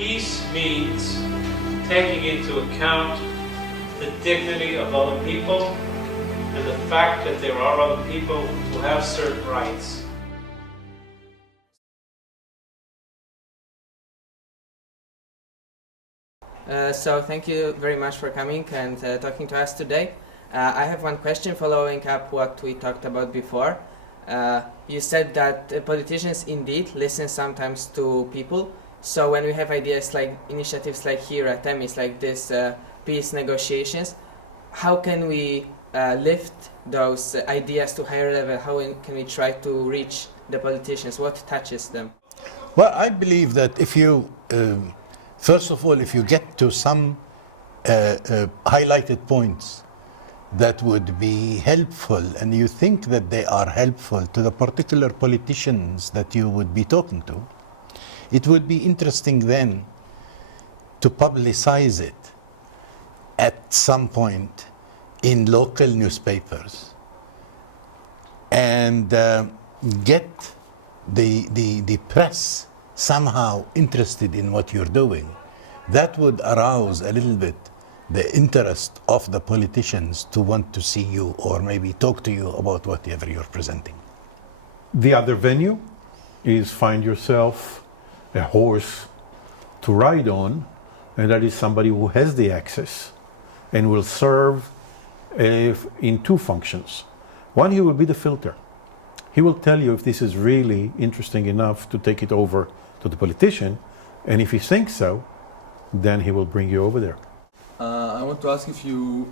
Peace means taking into account the dignity of other people and the fact that there are other people who have certain rights. So thank you very much for coming and talking to us today. I have one question following up what we talked about before. You said that politicians indeed listen sometimes to people. So when we have ideas like initiatives like here at Temis, like this peace negotiations, how can we lift those ideas to higher level? How can we try to reach the politicians? What touches them? Well, I believe that if you, first of all, if you get to some highlighted points that would be helpful, and you think that they are helpful to the particular politicians that you would be talking to, it would be interesting then to publicize it at some point in local newspapers and get the press somehow interested in what you're doing. That would arouse a little bit the interest of the politicians to want to see you or maybe talk to you about whatever you're presenting. The other venue is find yourself a horse to ride on, and that is somebody who has the access and will serve in two functions. One, he will be the filter. He will tell you if this is really interesting enough to take it over to the politician, and if he thinks so, then he will bring you over there. I want to ask if you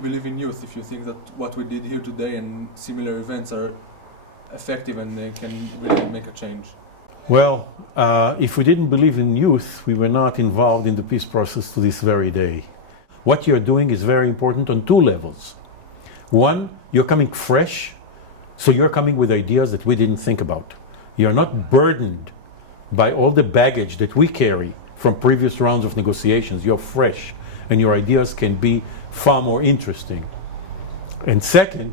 believe in youth, if you think that what we did here today and similar events are effective and they can really make a change. Well, if we didn't believe in youth, we were not involved in the peace process to this very day. What you're doing is very important on two levels. One, you're coming fresh, so you're coming with ideas that we didn't think about. You're not burdened by all the baggage that we carry from previous rounds of negotiations. You're fresh, and your ideas can be far more interesting. And second,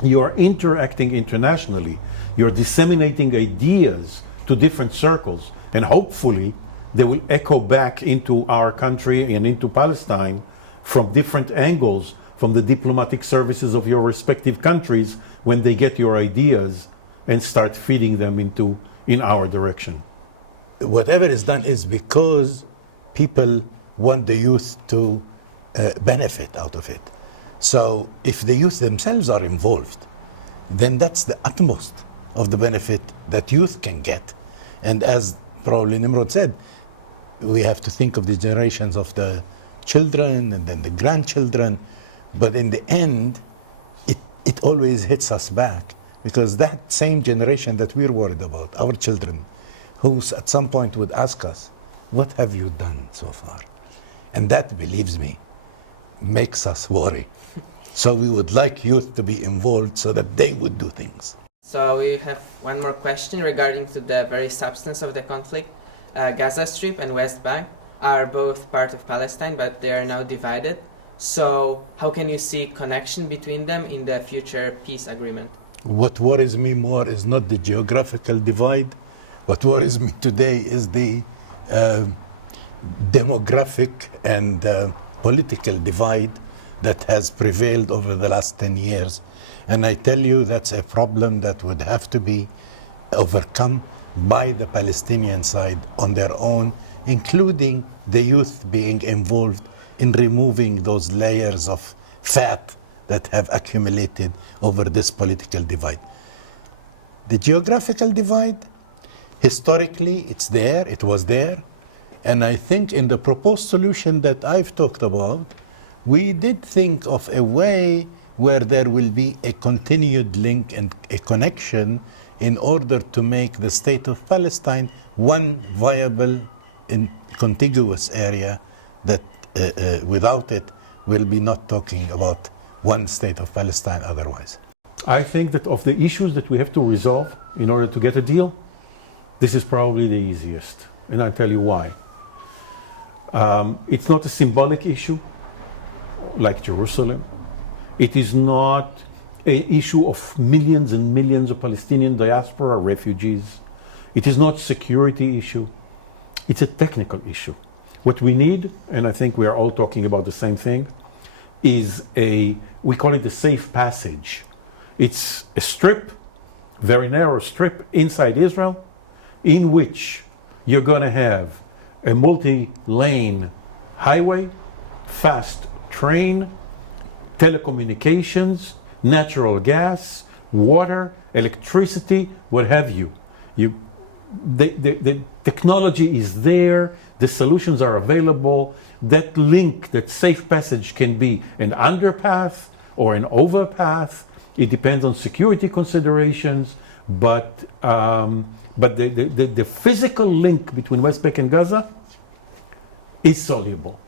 you're interacting internationally. You're disseminating ideas to different circles, and hopefully they will echo back into our country and into Palestine from different angles, from the diplomatic services of your respective countries when they get your ideas and start feeding them in our direction. Whatever is done is because people want the youth to benefit out of it. So if the youth themselves are involved, then that's the utmost of the benefit that youth can get. And as probably Nimrod said, we have to think of the generations of the children and then the grandchildren, but in the end, it always hits us back, because that same generation that we're worried about, our children, who at some point would ask us, what have you done so far? And that, believes me, makes us worry. So we would like youth to be involved so that they would do things. So we have one more question regarding to the very substance of the conflict. Gaza Strip and West Bank are both part of Palestine, but they are now divided. So how can you see connection between them in the future peace agreement? What worries me more is not the geographical divide. What worries me today is the demographic and political divide that has prevailed over the last 10 years. And I tell you, that's a problem that would have to be overcome by the Palestinian side on their own, including the youth being involved in removing those layers of fat that have accumulated over this political divide. The geographical divide, historically, it's there, it was there. And I think in the proposed solution that I've talked about, we did think of a way where there will be a continued link and a connection in order to make the state of Palestine one viable and contiguous area that without it we'll be not talking about one state of Palestine otherwise. I think that of the issues that we have to resolve in order to get a deal, this is probably the easiest, and I'll tell you why. It's not a symbolic issue like Jerusalem. It is not an issue of millions and millions of Palestinian diaspora refugees. It is not a security issue. It's a technical issue. What we need, and I think we are all talking about the same thing, is we call it a safe passage. It's a strip, very narrow strip inside Israel, in which you're going to have a multi-lane highway, fast train, telecommunications, natural gas, water, electricity, what have you. The technology is there, the solutions are available. That link, that safe passage can be an underpass or an overpass. It depends on security considerations, but the physical link between West Bank and Gaza is soluble.